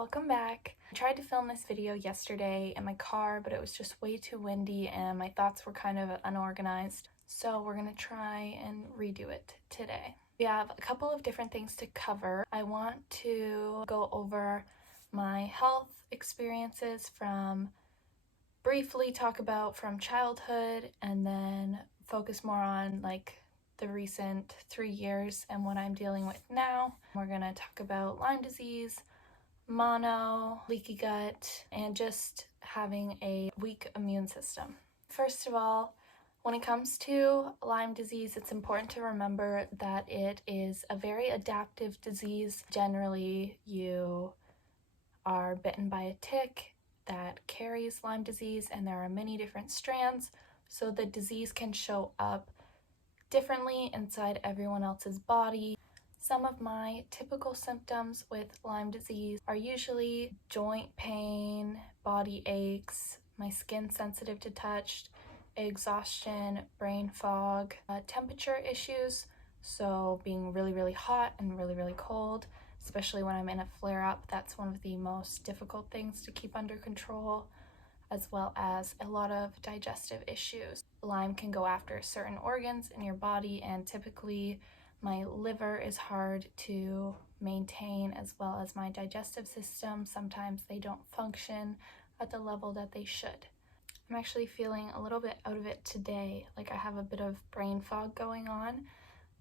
welcome back. I tried to film this video yesterday in my car, but it was just way too windy and my thoughts were kind of unorganized. So we're gonna try and redo it today. We have a couple of different things to cover. I want to go over my health experiences briefly talk about from childhood, and then focus more on the recent 3 years and what I'm dealing with now. We're gonna talk about Lyme disease, mono, leaky gut, and just having a weak immune system. First of all, when it comes to Lyme disease, it's important to remember that it is a very adaptive disease. Generally, you are bitten by a tick that carries Lyme disease, and there are many different strands, so the disease can show up differently inside everyone else's body. Some of my typical symptoms with Lyme disease are usually joint pain, body aches, my skin sensitive to touch, exhaustion, brain fog, temperature issues, so being really hot and really cold, especially when I'm in a flare-up. That's one of the most difficult things to keep under control, as well as a lot of digestive issues. Lyme can go after certain organs in your body, and typically my liver is hard to maintain, as well as my digestive system. Sometimes they don't function at the level that they should. I'm actually feeling a little bit out of it today. I have a bit of brain fog going on.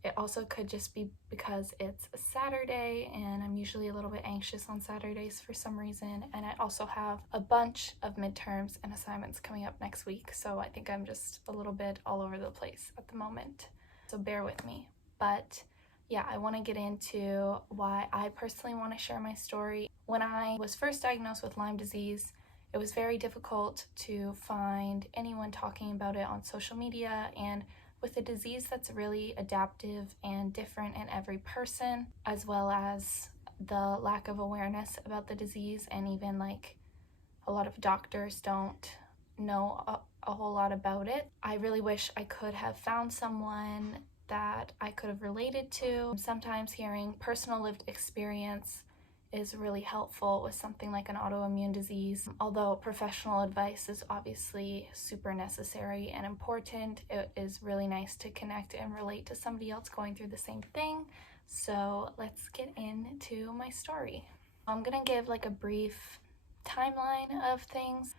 It also could just be because it's a Saturday and I'm usually a little bit anxious on Saturdays for some reason. And I also have a bunch of midterms and assignments coming up next week. So I think I'm just a little bit all over the place at the moment. So bear with me. But yeah, I want to get into why I personally want to share my story. When I was first diagnosed with Lyme disease, it was very difficult to find anyone talking about it on social media, and with a disease that's really adaptive and different in every person, as well as the lack of awareness about the disease, and even a lot of doctors don't know a whole lot about it. I really wish I could have found someone that I could have related to. Sometimes hearing personal lived experience is really helpful with something like an autoimmune disease. Although professional advice is obviously super necessary and important, it is really nice to connect and relate to somebody else going through the same thing. So let's get into my story. I'm gonna give a brief timeline of things.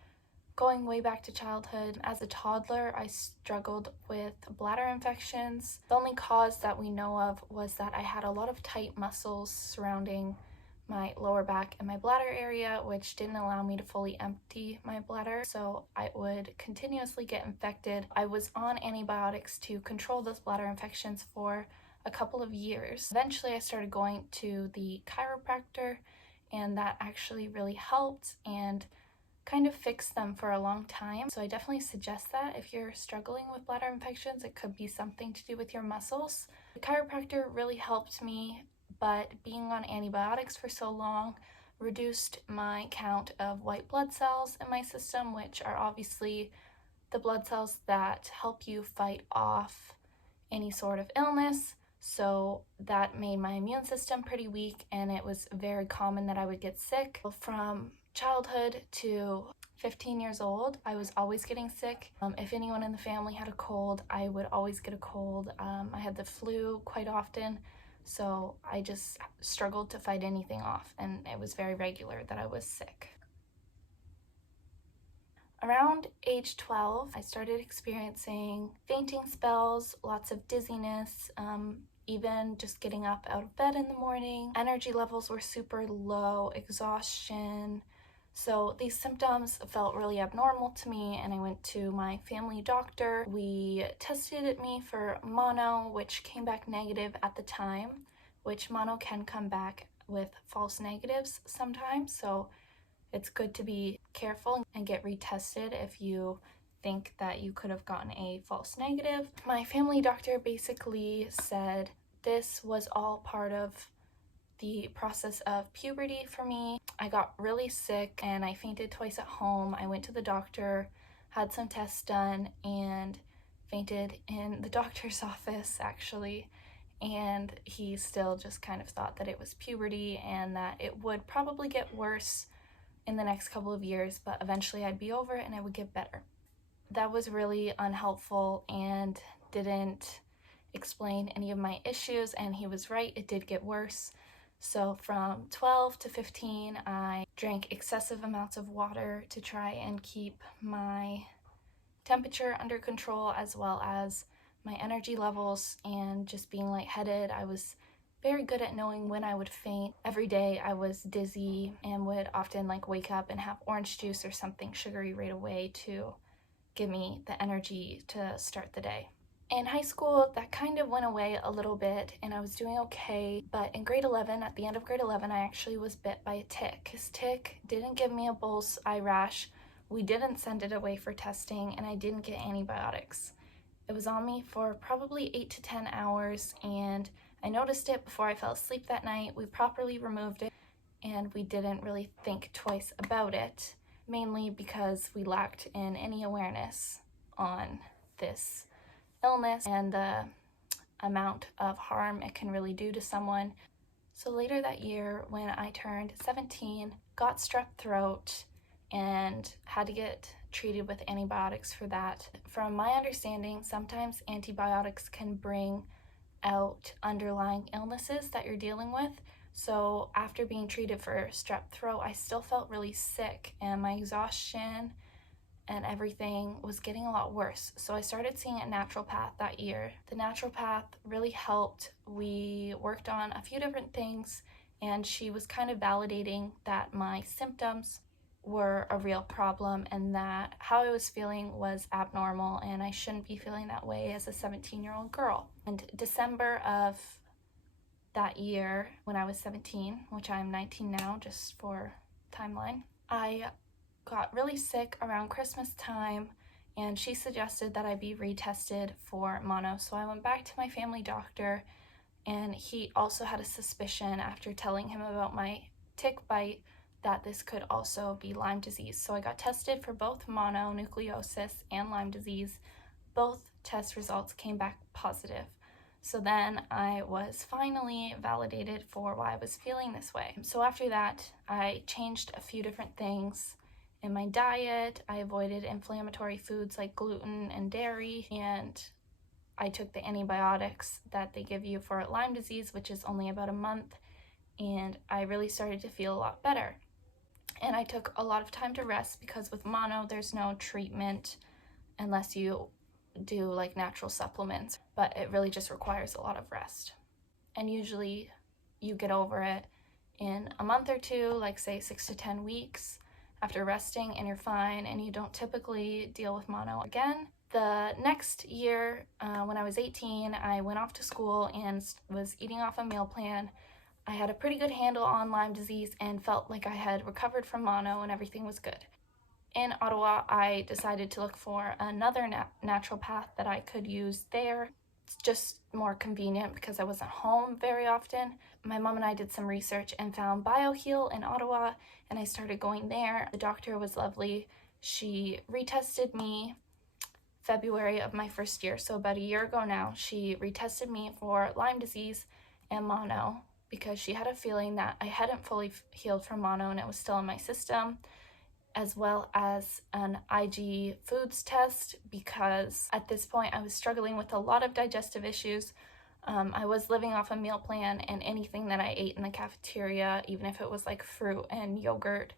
Going way back to childhood, as a toddler, I struggled with bladder infections. The only cause that we know of was that I had a lot of tight muscles surrounding my lower back and my bladder area, which didn't allow me to fully empty my bladder, so I would continuously get infected. I was on antibiotics to control those bladder infections for a couple of years. Eventually I started going to the chiropractor, and that actually really helped and kind of fixed them for a long time. So I definitely suggest that if you're struggling with bladder infections. It could be something to do with your muscles. The chiropractor really helped me, but being on antibiotics for so long reduced my count of white blood cells in my system, which are obviously the blood cells that help you fight off any sort of illness. So that made my immune system pretty weak, and it was very common that I would get sick. From childhood to 15 years old, I was always getting sick. If anyone in the family had a cold, I would always get a cold. I had the flu quite often. So I just struggled to fight anything off, and it was very regular that I was sick. Around age 12, I started experiencing fainting spells, lots of dizziness, even just getting up out of bed in the morning. Energy levels were super low, exhaustion. So these symptoms felt really abnormal to me, and I went to my family doctor. We tested me for mono, which came back negative at the time, which mono can come back with false negatives sometimes. So it's good to be careful and get retested if you think that you could have gotten a false negative. My family doctor basically said this was all part of the process of puberty for me. I got really sick and I fainted twice at home. I went to the doctor, had some tests done, and fainted in the doctor's office actually. and he still just kind of thought that it was puberty and that it would probably get worse in the next couple of years, but eventually I'd be over it and I would get better. That was really unhelpful and didn't explain any of my issues, and he was right, it did get worse. So from 12 to 15, I drank excessive amounts of water to try and keep my temperature under control, as well as my energy levels and just being lightheaded. I was very good at knowing when I would faint. Every day I was dizzy and would often wake up and have orange juice or something sugary right away to give me the energy to start the day. In high school, that kind of went away a little bit and I was doing okay, but in grade 11, at the end of grade 11, I actually was bit by a tick. His tick didn't give me a bull's eye rash, we didn't send it away for testing, and I didn't get antibiotics. It was on me for probably 8 to 10 hours, and I noticed it before I fell asleep that night. We properly removed it, and we didn't really think twice about it, mainly because we lacked in any awareness on this illness and the amount of harm it can really do to someone. So later that year, when I turned 17, got strep throat and had to get treated with antibiotics for that. From my understanding, sometimes antibiotics can bring out underlying illnesses that you're dealing with. So after being treated for strep throat, I still felt really sick and my exhaustion and everything was getting a lot worse. So I started seeing a naturopath that year. The naturopath really helped. We worked on a few different things, and she was kind of validating that my symptoms were a real problem and that how I was feeling was abnormal and I shouldn't be feeling that way as a 17-year-old girl. And December of that year, when I was 17, which I'm 19 now, just for timeline, I got really sick around Christmas time, and she suggested that I be retested for mono. So I went back to my family doctor, and he also had a suspicion after telling him about my tick bite that this could also be Lyme disease. So I got tested for both mononucleosis and Lyme disease. Both test results came back positive. So then I was finally validated for why I was feeling this way. So after that, I changed a few different things in my diet. I avoided inflammatory foods like gluten and dairy, and I took the antibiotics that they give you for Lyme disease, which is only about a month, and I really started to feel a lot better. And I took a lot of time to rest because with mono, there's no treatment unless you do natural supplements, but it really just requires a lot of rest. And usually you get over it in a month or two, say 6 to 10 weeks after resting, and you're fine, and you don't typically deal with mono again. The next year, when I was 18, I went off to school and was eating off a meal plan. I had a pretty good handle on Lyme disease and felt like I had recovered from mono and everything was good. In Ottawa, I decided to look for another naturopath that I could use there. It's just more convenient because I wasn't home very often. My mom and I did some research and found BioHeal in Ottawa, and I started going there. The doctor was lovely. She retested me February of my first year, so about a year ago now. She retested me for Lyme disease and mono because she had a feeling that I hadn't fully healed from mono and it was still in my system, as well as an IG foods test because at this point I was struggling with a lot of digestive issues. I was living off a meal plan, and anything that I ate in the cafeteria, even if it was fruit and yogurt,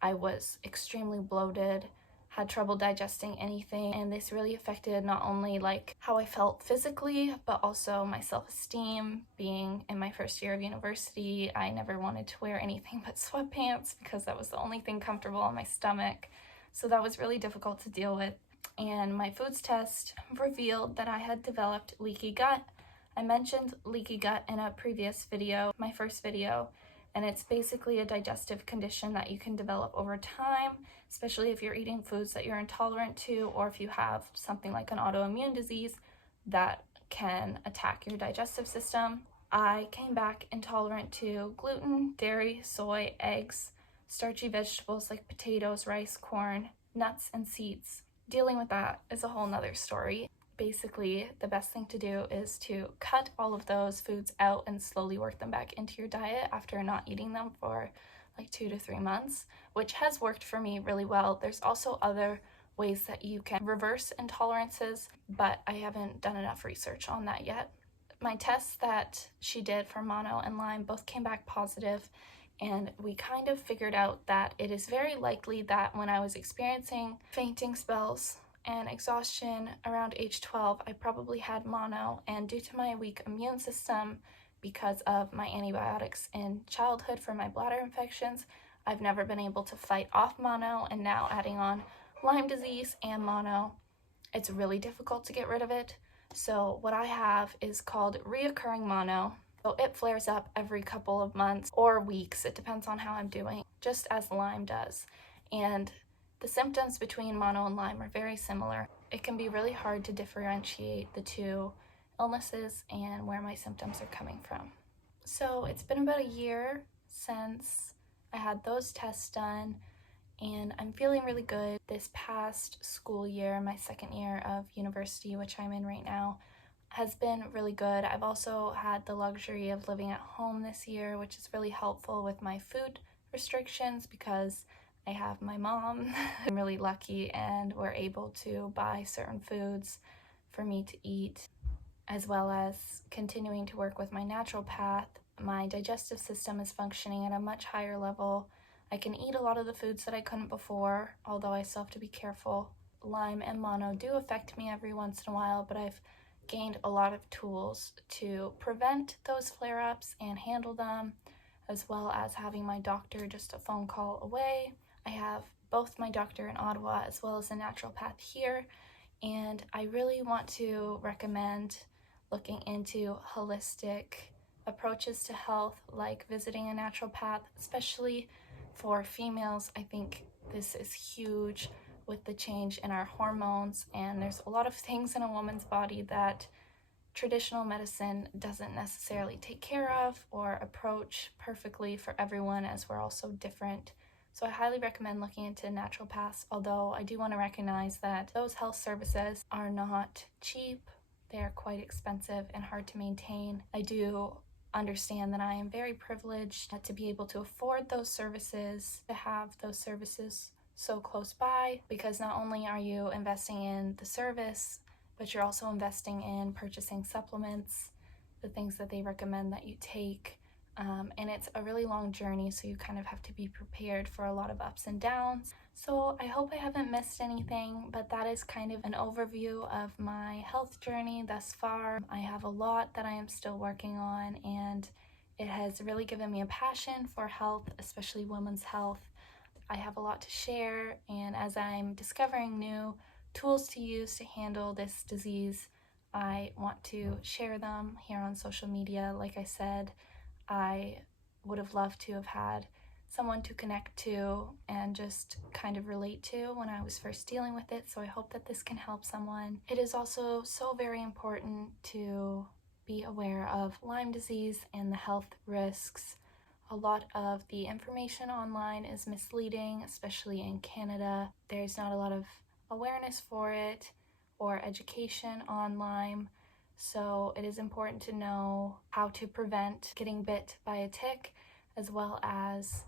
I was extremely bloated, had trouble digesting anything, and this really affected not only how I felt physically, but also my self-esteem. Being in my first year of university, I never wanted to wear anything but sweatpants because that was the only thing comfortable on my stomach. So that was really difficult to deal with. And my foods test revealed that I had developed leaky gut. I mentioned leaky gut in a previous video, my first video, and it's basically a digestive condition that you can develop over time, especially if you're eating foods that you're intolerant to, or if you have something like an autoimmune disease that can attack your digestive system. I came back intolerant to gluten, dairy, soy, eggs, starchy vegetables like potatoes, rice, corn, nuts, and seeds. Dealing with that is a whole nother story. Basically, the best thing to do is to cut all of those foods out and slowly work them back into your diet after not eating them for like 2 to 3 months, which has worked for me really well. There's also other ways that you can reverse intolerances, but I haven't done enough research on that yet. My tests that she did for mono and Lyme both came back positive, and we kind of figured out that it is very likely that when I was experiencing fainting spells and exhaustion around age 12, I probably had mono, and due to my weak immune system because of my antibiotics in childhood for my bladder infections, I've never been able to fight off mono, and now adding on Lyme disease and mono, it's really difficult to get rid of it. So what I have is called reoccurring mono. So it flares up every couple of months or weeks, it depends on how I'm doing, just as Lyme does. And the symptoms between mono and Lyme are very similar. It can be really hard to differentiate the two illnesses and where my symptoms are coming from. So it's been about a year since I had those tests done, and I'm feeling really good. This past school year, my second year of university, which I'm in right now, has been really good. I've also had the luxury of living at home this year, which is really helpful with my food restrictions because I have my mom. I'm really lucky, and we're able to buy certain foods for me to eat, as well as continuing to work with my naturopath. My digestive system is functioning at a much higher level. I can eat a lot of the foods that I couldn't before, although I still have to be careful. Lyme and mono do affect me every once in a while, but I've gained a lot of tools to prevent those flare-ups and handle them, as well as having my doctor just a phone call away. I have both my doctor in Ottawa as well as a naturopath here, and I really want to recommend looking into holistic approaches to health, like visiting a naturopath, especially for females. I think this is huge with the change in our hormones, and there's a lot of things in a woman's body that traditional medicine doesn't necessarily take care of or approach perfectly for everyone, as we're all so different. So I highly recommend looking into naturopaths, although I do want to recognize that those health services are not cheap. They are quite expensive and hard to maintain. I do understand that I am very privileged to be able to afford those services, to have those services so close by, because not only are you investing in the service, but you're also investing in purchasing supplements, the things that they recommend that you take. And it's a really long journey, so you kind of have to be prepared for a lot of ups and downs. So I hope I haven't missed anything, but that is kind of an overview of my health journey thus far. I have a lot that I am still working on, and it has really given me a passion for health, especially women's health. I have a lot to share, and as I'm discovering new tools to use to handle this disease, I want to share them here on social media. Like I said, I would have loved to have had someone to connect to and just kind of relate to when I was first dealing with it, so I hope that this can help someone. It is also so very important to be aware of Lyme disease and the health risks. A lot of the information online is misleading, especially in Canada. There's not a lot of awareness for it or education on Lyme. So it is important to know how to prevent getting bit by a tick, as well as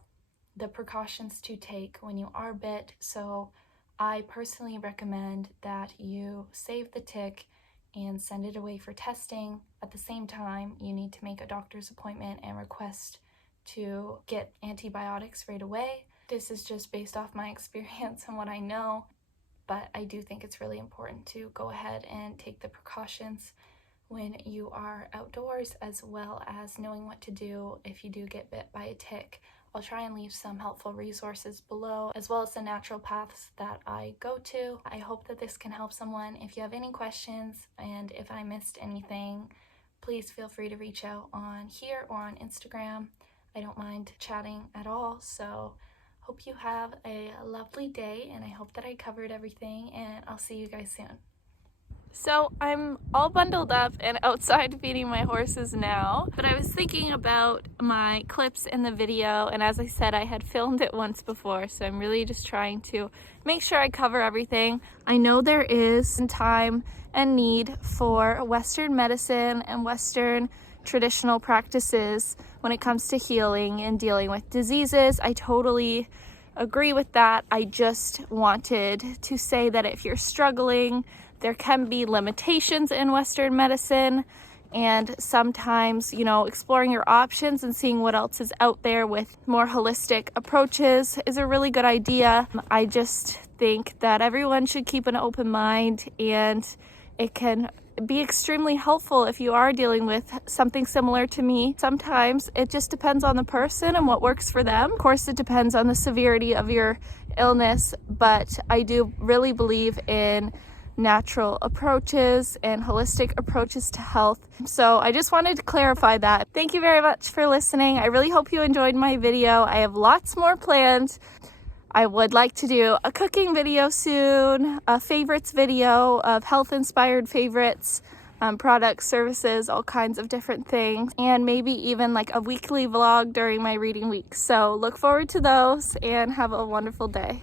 the precautions to take when you are bit. So I personally recommend that you save the tick and send it away for testing. At the same time, you need to make a doctor's appointment and request to get antibiotics right away. This is just based off my experience and what I know, but I do think it's really important to go ahead and take the precautions when you are outdoors, as well as knowing what to do if you do get bit by a tick. I'll try and leave some helpful resources below, as well as the naturopaths that I go to. I hope that this can help someone. If you have any questions, and if I missed anything, please feel free to reach out on here or on Instagram. I don't mind chatting at all. So hope you have a lovely day, and I hope that I covered everything, and I'll see you guys soon. So I'm all bundled up and outside feeding my horses now, but I was thinking about my clips in the video, and as I said, I had filmed it once before, so I'm really just trying to make sure I cover everything. I know there is time and need for Western medicine and Western traditional practices when it comes to healing and dealing with diseases. I totally agree with that. I just wanted to say that if you're struggling, there can be limitations in Western medicine, and sometimes, exploring your options and seeing what else is out there with more holistic approaches is a really good idea. I just think that everyone should keep an open mind, and it can be extremely helpful if you are dealing with something similar to me. Sometimes it just depends on the person and what works for them. Of course, it depends on the severity of your illness, but I do really believe in natural approaches and holistic approaches to health. So I just wanted to clarify that. Thank you very much for listening. I really hope you enjoyed my video. I have lots more planned. I would like to do a cooking video soon, a favorites video of health-inspired favorites, products, services, all kinds of different things, and maybe even like a weekly vlog during my reading week. So look forward to those and have a wonderful day.